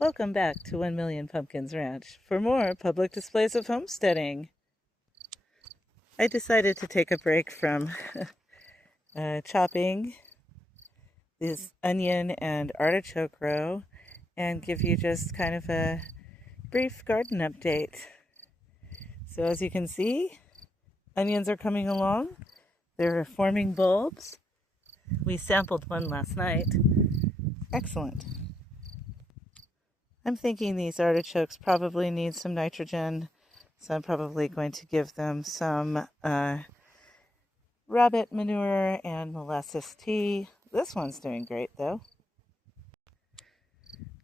Welcome back to 1 Million Pumpkins Ranch for more public displays of homesteading. I decided to take a break from chopping this onion and artichoke row and give you just kind of a brief garden update. So as you can see, onions are coming along. They're forming bulbs. We sampled one last night. Excellent. I'm thinking these artichokes probably need some nitrogen, so I'm probably going to give them some rabbit manure and molasses tea. This one's doing great though.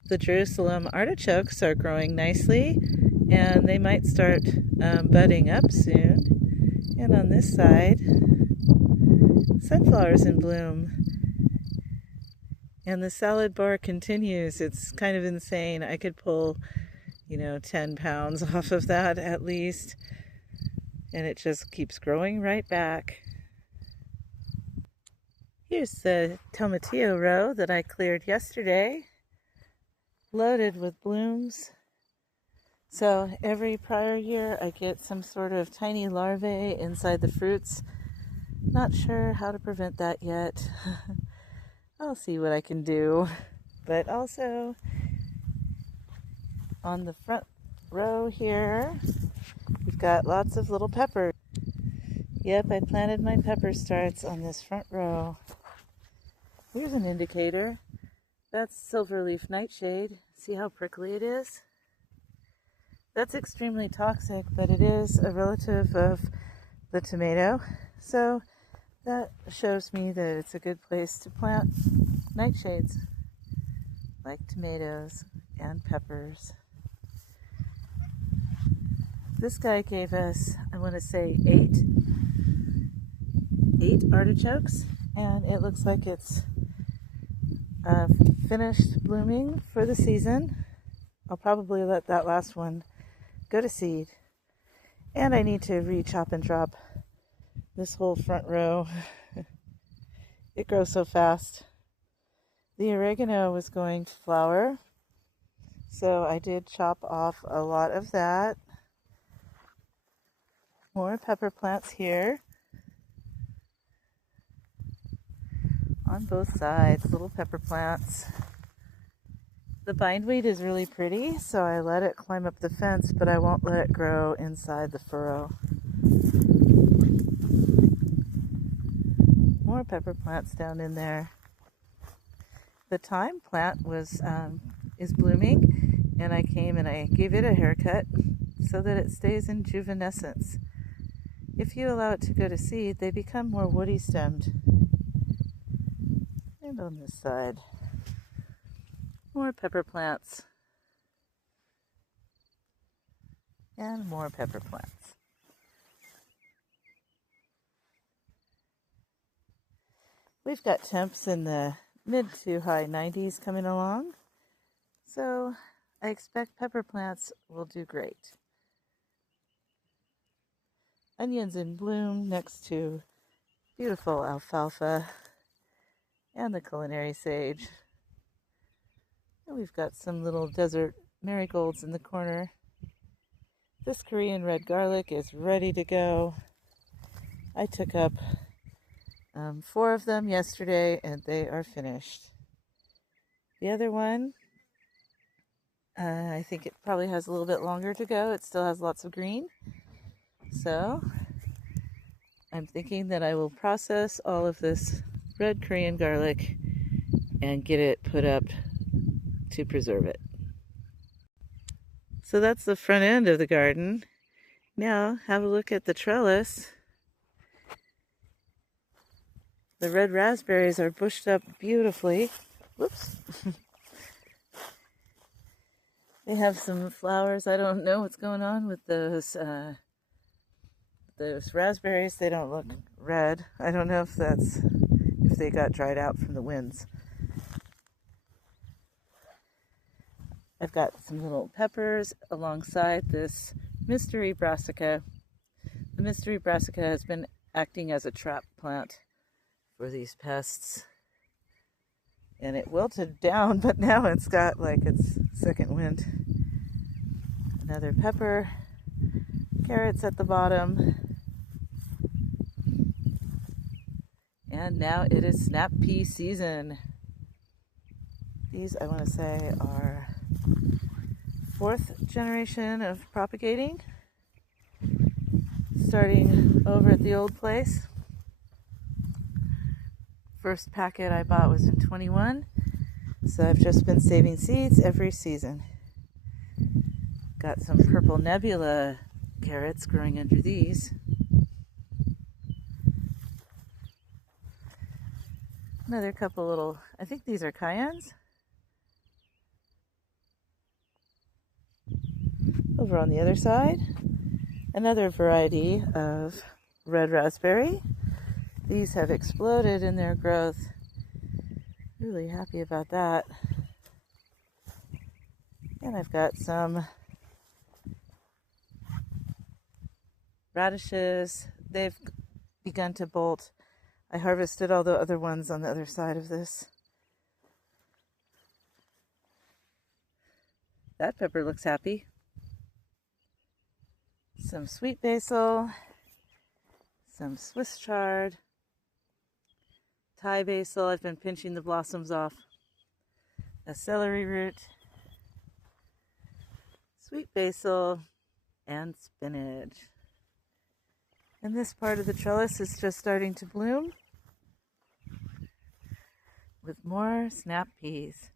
The Jerusalem artichokes are growing nicely and they might start budding up soon. And on this side, sunflowers in bloom. And the salad bar continues. It's kind of insane. I could pull, 10 pounds off of that at least. And it just keeps growing right back. Here's the tomatillo row that I cleared yesterday, loaded with blooms. So every prior year I get some sort of tiny larvae inside the fruits. Not sure how to prevent that yet. I'll see what I can do. But also on the front row here, we've got lots of little peppers. Yep, I planted my pepper starts on this front row. Here's an indicator. That's silverleaf nightshade. See how prickly it is? That's extremely toxic, but it is a relative of the tomato. So that shows me that it's a good place to plant nightshades, like tomatoes and peppers. This guy gave us, I want to say, eight artichokes, and it looks like it's finished blooming for the season. I'll probably let that last one go to seed. And I need to re-chop and drop this whole front row. It grows so fast. The oregano was going to flower, so I did chop off a lot of that. More pepper plants here. On both sides, little pepper plants. The bindweed is really pretty, so I let it climb up the fence, but I won't let it grow inside the furrow. More pepper plants down in there. The thyme plant is blooming, and I came and I gave it a haircut so that it stays in juvenescence. If you allow it to go to seed, they become more woody stemmed. And on this side, more pepper plants. And more pepper plants. We've got temps in the mid to high 90s coming along, so I expect pepper plants will do great. Onions in bloom next to beautiful alfalfa and the culinary sage. And we've got some little desert marigolds in the corner. This Korean red garlic is ready to go. I took up 4 of them yesterday and they are finished. The other one, I think it probably has a little bit longer to go. It still has lots of green. So I'm thinking that I will process all of this red Korean garlic and get it put up to preserve it. So that's the front end of the garden. Now have a look at the trellis. The red raspberries are bushed up beautifully. Whoops. They have some flowers. I don't know what's going on with those raspberries. They don't look red. I don't know if they got dried out from the winds. I've got some little peppers alongside this mystery brassica. The mystery brassica has been acting as a trap plant for these pests. and it wilted down, but now it's got like its second wind. Another pepper, carrots at the bottom, and now it is snap pea season. These, I want to say, are 4th generation of propagating, starting over at the old place. First packet I bought was in 21, so I've just been saving seeds every season. Got some purple nebula carrots growing under these. Another couple little, I think these are cayennes. Over on the other side, another variety of red raspberry. These have exploded in their growth. Really happy about that. And I've got some radishes. They've begun to bolt. I harvested all the other ones on the other side of this. That pepper looks happy. Some sweet basil, some Swiss chard, Thai basil. I've been pinching the blossoms off. A celery root, sweet basil, and spinach. And this part of the trellis is just starting to bloom with more snap peas.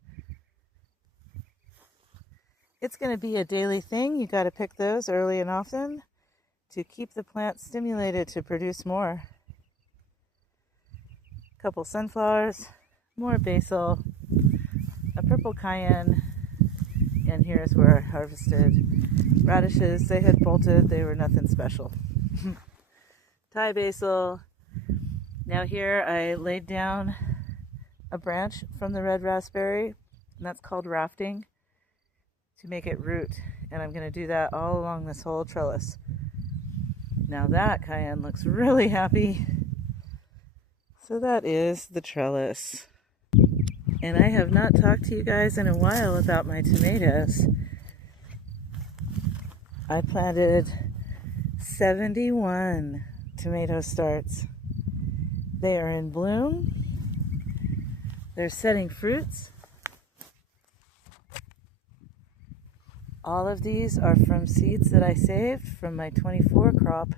It's going to be a daily thing. You got to pick those early and often to keep the plant stimulated to produce more. A couple sunflowers, more basil, a purple cayenne, and here's where I harvested radishes. They had bolted, they were nothing special. Thai basil. Now here I laid down a branch from the red raspberry, and that's called rafting, to make it root, and I'm going to do that all along this whole trellis. Now that cayenne looks really happy. So that is the trellis. And I have not talked to you guys in a while about my tomatoes. I planted 71 tomato starts. They are in bloom. They're setting fruits. All of these are from seeds that I saved from my 24 crop.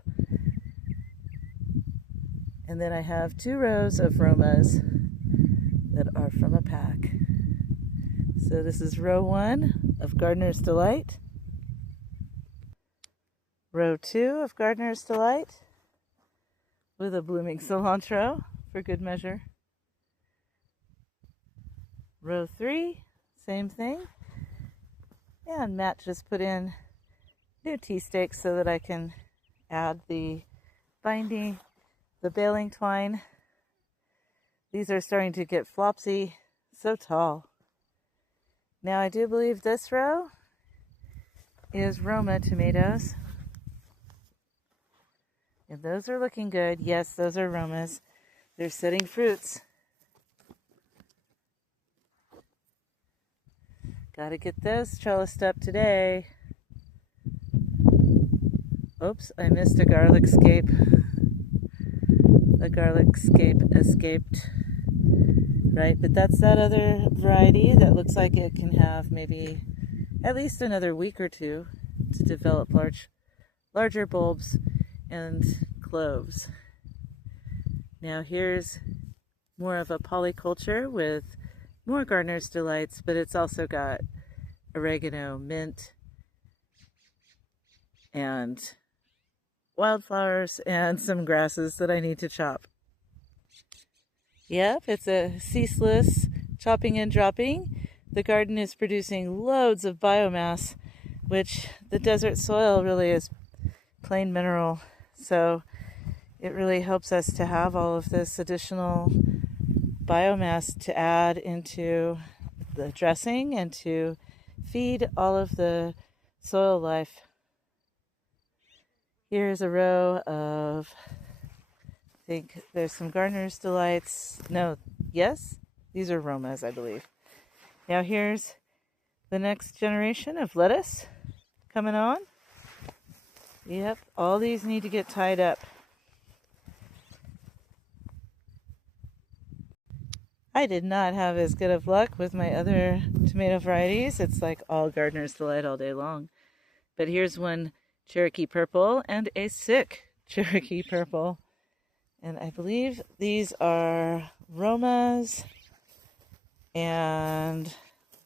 And then I have 2 rows of Romas that are from a pack. So this is row 1 of Gardener's Delight. Row 2 of Gardener's Delight with a blooming cilantro for good measure. Row 3, same thing. And Matt just put in new tea stakes so that I can add the binding, the baling twine. These are starting to get flopsy, so tall. Now I do believe this row is Roma tomatoes. And those are looking good. Yes, those are Romas. They're setting fruits. Gotta get those trellised up today. Oops, I missed a garlic scape. The garlic scape escaped. Right, but that's that other variety that looks like it can have maybe at least another week or 2 to develop larger bulbs and cloves. Now here's more of a polyculture with more Gardener's Delights, but it's also got oregano, mint, and wildflowers, and some grasses that I need to chop. Yep, it's a ceaseless chopping and dropping. The garden is producing loads of biomass, which the desert soil really is plain mineral. So it really helps us to have all of this additional biomass to add into the dressing and to feed all of the soil life. Here's a row of, I think there's some Gardener's Delights. No, yes, These are Romas, I believe. Now here's the next generation of lettuce coming on. Yep, all these need to get tied up. I did not have as good of luck with my other tomato varieties. It's like all gardener's delight all day long. But here's one Cherokee Purple and a sick Cherokee Purple. And I believe these are Romas and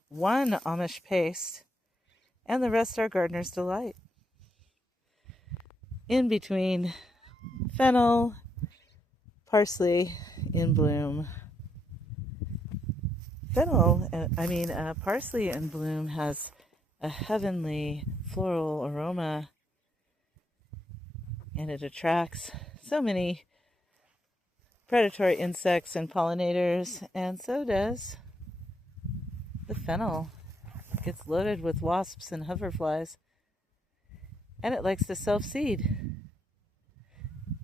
one Amish Paste. And the rest are gardener's delight. In between, fennel, parsley in bloom. Parsley in bloom has a heavenly floral aroma, and it attracts so many predatory insects and pollinators, and so does the fennel. It gets loaded with wasps and hoverflies, and it likes to self-seed,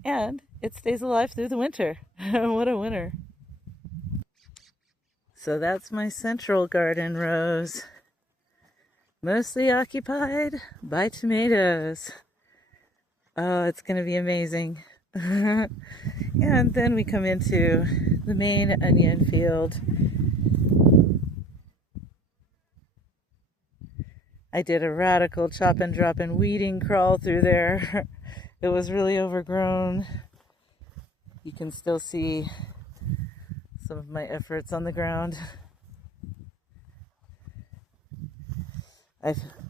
and it stays alive through the winter. What a winter. So that's my central garden rows, mostly occupied by tomatoes. Oh, it's going to be amazing. And then we come into the main onion field. I did a radical chop and drop and weeding crawl through there. It was really overgrown. You can still see some of my efforts on the ground.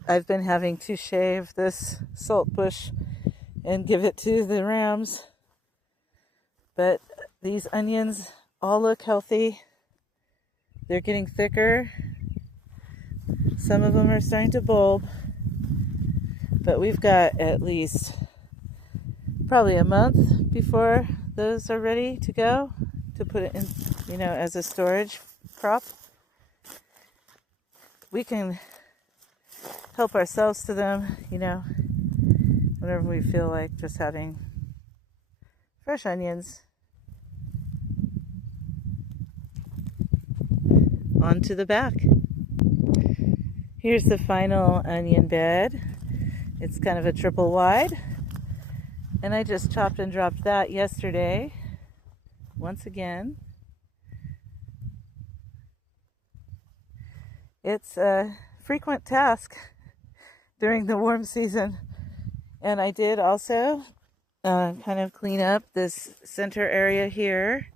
I've been having to shave this salt bush and give it to the rams. But these onions all look healthy. They're getting thicker. Some of them are starting to bulb. But we've got at least probably a month before those are ready to go, to put it in, as a storage crop. We can help ourselves to them, whenever we feel like just having fresh onions. On to the back. Here's the final onion bed. It's kind of a triple wide. And I just chopped and dropped that yesterday. Once again. It's a frequent task during the warm season. And I did also kind of clean up this center area here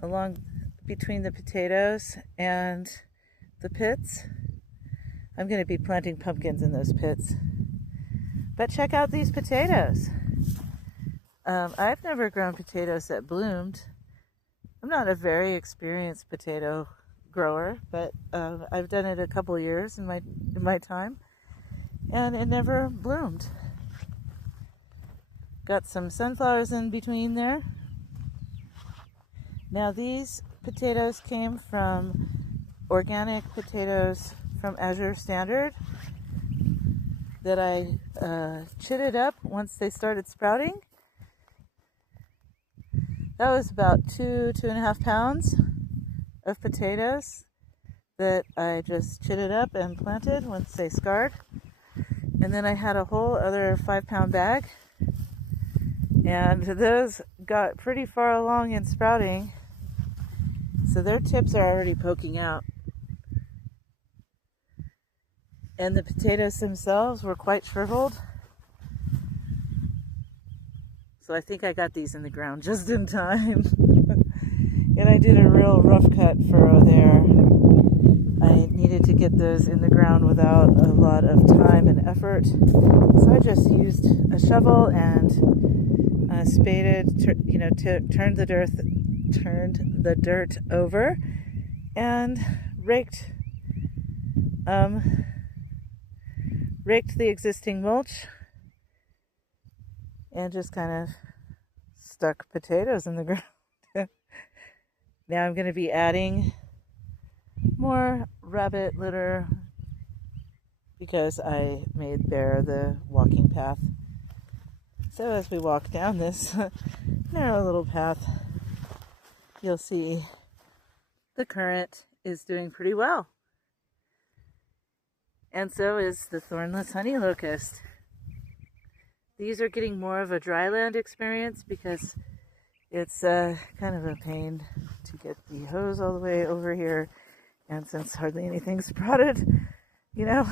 along between the potatoes and the pits. I'm going to be planting pumpkins in those pits. But check out these potatoes. I've never grown potatoes that bloomed. I'm not a very experienced potato grower, but I've done it a couple of years in my time, and it never bloomed. Got some sunflowers in between there. Now these potatoes came from organic potatoes from Azure Standard that I chitted up once they started sprouting. That was about 2.5 pounds of potatoes that I just chitted up and planted once they scarred. And then I had a whole other 5-pound bag, and those got pretty far along in sprouting, so their tips are already poking out. And the potatoes themselves were quite shriveled. So I think I got these in the ground just in time. And I did a real rough cut furrow there. I needed to get those in the ground without a lot of time and effort. So I just used a shovel and spaded, turned the dirt over and raked the existing mulch and just kind of stuck potatoes in the ground. Now I'm going to be adding more rabbit litter because I made bare the walking path. So as we walk down this narrow little path, you'll see the currant is doing pretty well. And so is the thornless honey locust. These are getting more of a dryland experience because it's kind of a pain to get the hose all the way over here. And since hardly anything's sprouted, you know,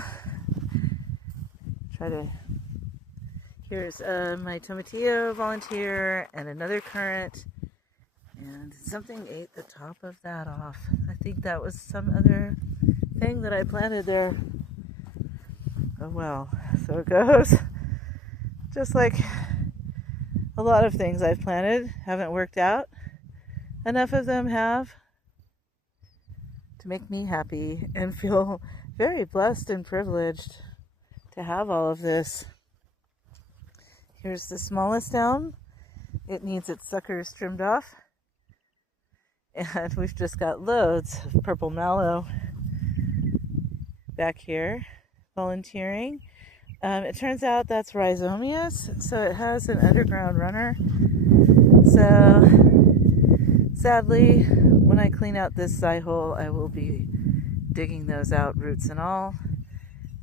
here's my tomatillo volunteer and another currant. And something ate the top of that off. I think that was some other thing that I planted there. Oh well, so it goes. Just like a lot of things I've planted haven't worked out. Enough of them have to make me happy and feel very blessed and privileged to have all of this. Here's the smallest elm. It needs its suckers trimmed off. And we've just got loads of purple mallow back here volunteering. It turns out that's rhizomias, so it has an underground runner. So sadly, when I clean out this side hole, I will be digging those out, roots and all.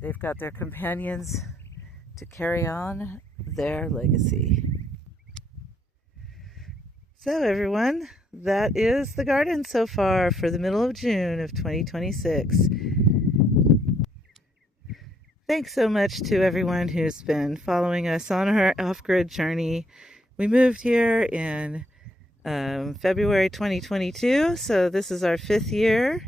They've got their companions to carry on their legacy. So everyone, that is the garden so far for the middle of June of 2026. Thanks so much to everyone who's been following us on our off-grid journey. We moved here in February 2022, so this is our 5th year.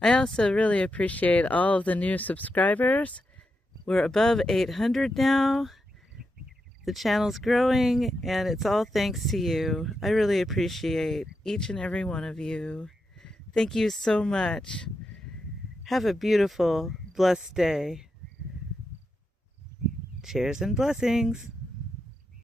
I also really appreciate all of the new subscribers. We're above 800 now. The channel's growing, and it's all thanks to you. I really appreciate each and every one of you. Thank you so much. Have a beautiful, blessed day. Cheers and blessings.